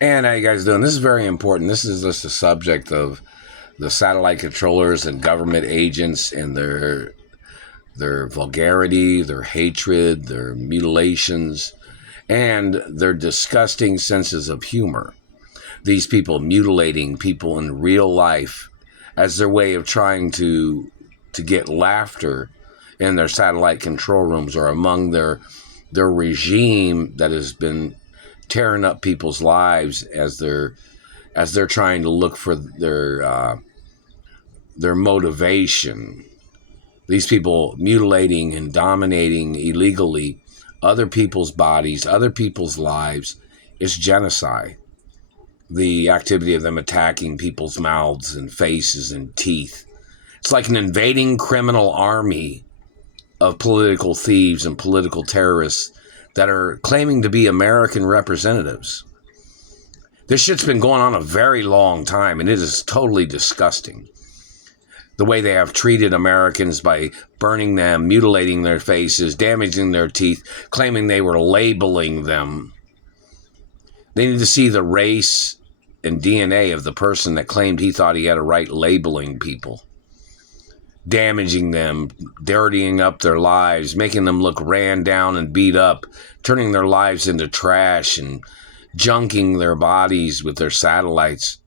And how you guys doing? This is very important. This is just the subject of the satellite controllers and government agents and their vulgarity, their hatred, their mutilations, and their disgusting senses of humor. These people mutilating people in real life as their way of trying to get laughter in their satellite control rooms or among their regime that has been tearing up people's lives as they're trying to look for their motivation. These people mutilating and dominating illegally other people's bodies, other people's lives, is genocide. The activity of them attacking people's mouths and faces and teeth. It's like an invading criminal army of political thieves and political terrorists that are claiming to be American representatives. This shit's been going on a very long time, and it is totally disgusting. The way they have treated Americans by burning them, mutilating their faces, damaging their teeth, claiming they were labeling them. They need to see the race and DNA of the person that claimed he thought he had a right labeling people. Damaging them, dirtying up their lives, making them look ran down and beat up, turning their lives into trash and junking their bodies with their satellites.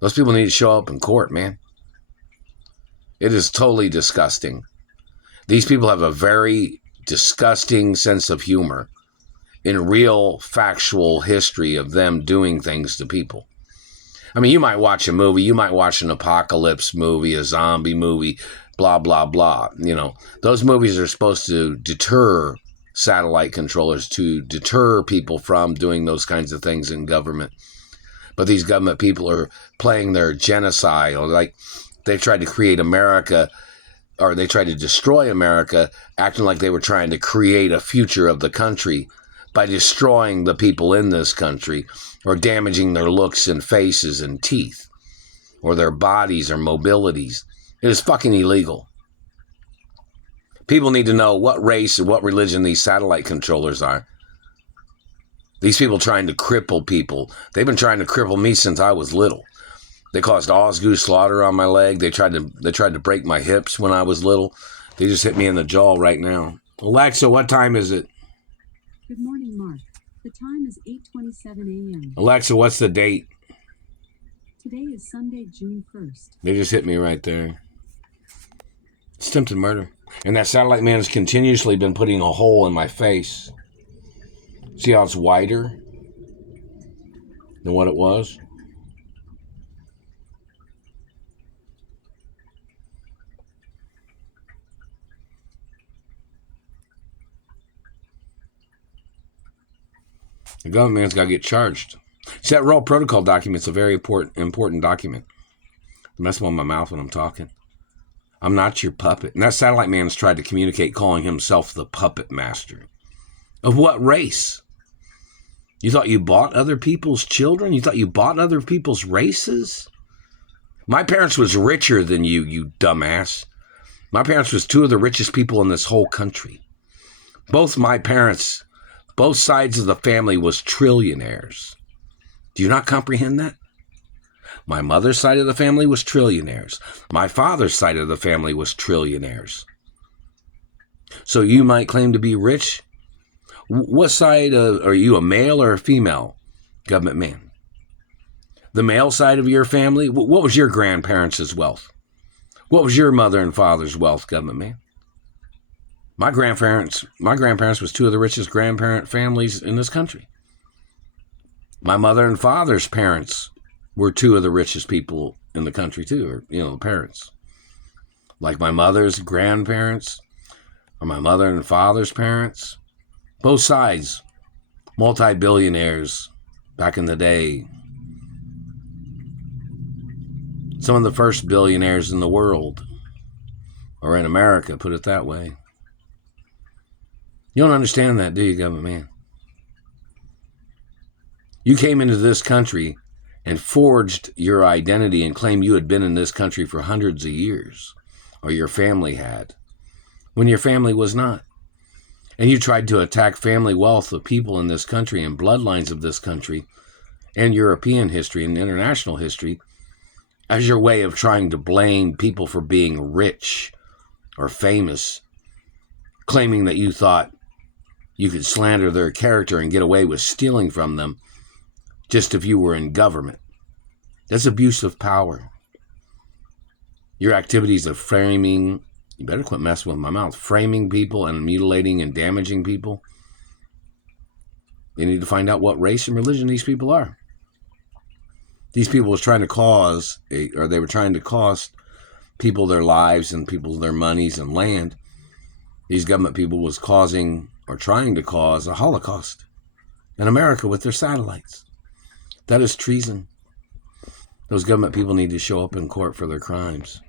Those people need to show up in court, man. It is totally disgusting. These people have a very disgusting sense of humor in real factual history of them doing things to people. I mean, you might watch a movie, you might watch an apocalypse movie, a zombie movie, blah, blah, blah. You know, those movies are supposed to deter satellite controllers, to deter people from doing those kinds of things in government. But these government people are playing their genocide, or like they tried to create America, or they tried to destroy America, acting like they were trying to create a future of the country by destroying the people in this country, or damaging their looks and faces and teeth, or their bodies or mobilities. It is fucking illegal. People need to know what race and what religion these satellite controllers are. These people trying to cripple people. They've been trying to cripple me since I was little. They caused Osgood slaughter on my leg. They tried to break my hips when I was little. They just hit me in the jaw right now. Alexa, what time is it? Good morning, Mark. The time is 8:27 a.m. Alexa, what's the date? Today is Sunday, June 1st. They just hit me right there. It's attempted murder. And that satellite man has continuously been putting a hole in my face. See how it's wider than what it was? The government's got to get charged. See, that raw protocol document's a very important document. I'm messing with my mouth when I'm talking. I'm not your puppet. And that satellite man's tried to communicate, calling himself the puppet master. Of what race? You thought you bought other people's children? You thought you bought other people's races? My parents was richer than you, you dumbass. My parents was two of the richest people in this whole country. Both my parents, both sides of the family was trillionaires. Do you not comprehend that? My mother's side of the family was trillionaires. My father's side of the family was trillionaires. So you might claim to be rich? What side are you, a male or a female government man? The male side of your family? What was your grandparents' wealth? What was your mother and father's wealth, government man? My grandparents was two of the richest grandparent families in this country. My mother and father's parents were two of the richest people in the country too, or, the parents. Like my mother's grandparents, or my mother and father's parents. Both sides, multi-billionaires back in the day. Some of the first billionaires in the world, or in America, put it that way. You don't understand that, do you, government man? You came into this country and forged your identity and claimed you had been in this country for hundreds of years, or your family had, when your family was not. And you tried to attack family wealth of people in this country and bloodlines of this country and European history and international history as your way of trying to blame people for being rich or famous, claiming that you thought you could slander their character and get away with stealing from them just if you were in government. That's abuse of power. Your activities of framing, you better quit messing with my mouth, framing people and mutilating and damaging people. You need to find out what race and religion these people are. These people were trying to cause, or they were trying to cost people their lives and people their monies and land. These government people was causing or trying to cause a Holocaust in America with their satellites. That is treason. Those government people need to show up in court for their crimes.